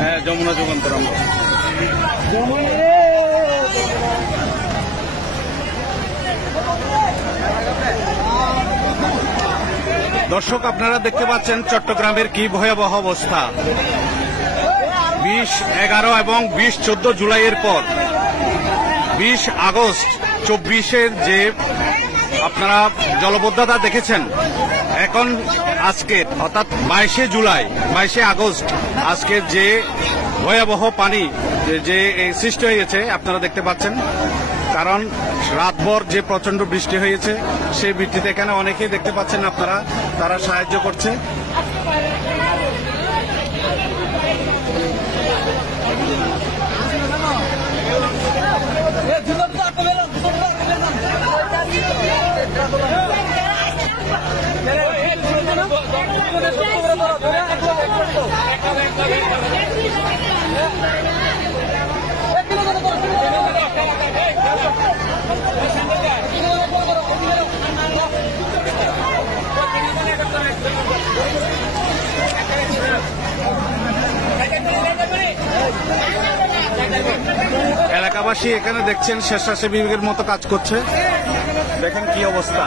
হ্যাঁ, যমুনা যুগান্তর। দর্শক, আপনারা দেখতে পাচ্ছেন চট্টগ্রামের কি ভয়াবহ অবস্থা। 20, 11 এবং 20, 14 জুলাইয়ের পর 20 আগস্ট 24-এর যে আপনারা জলবদ্ধতা দেখেছেন, এখন আজকে অর্থাৎ 22শে জুলাই, 22শে আগস্ট আজকের যে ভয়াবহ পানি যে সৃষ্টি হয়েছে আপনারা দেখতে পাচ্ছেন। কারণ রাতভর যে প্রচন্ড বৃষ্টি হয়েছে, সেই বৃষ্টিতে এখানে অনেকেই দেখতে পাচ্ছেন আপনারা, তারা সাহায্য করছে। এলাকাবাসী এখানে দেখছেন স্বেচ্ছাসেবীদের মতো কাজ করছে। দেখেন কি অবস্থা।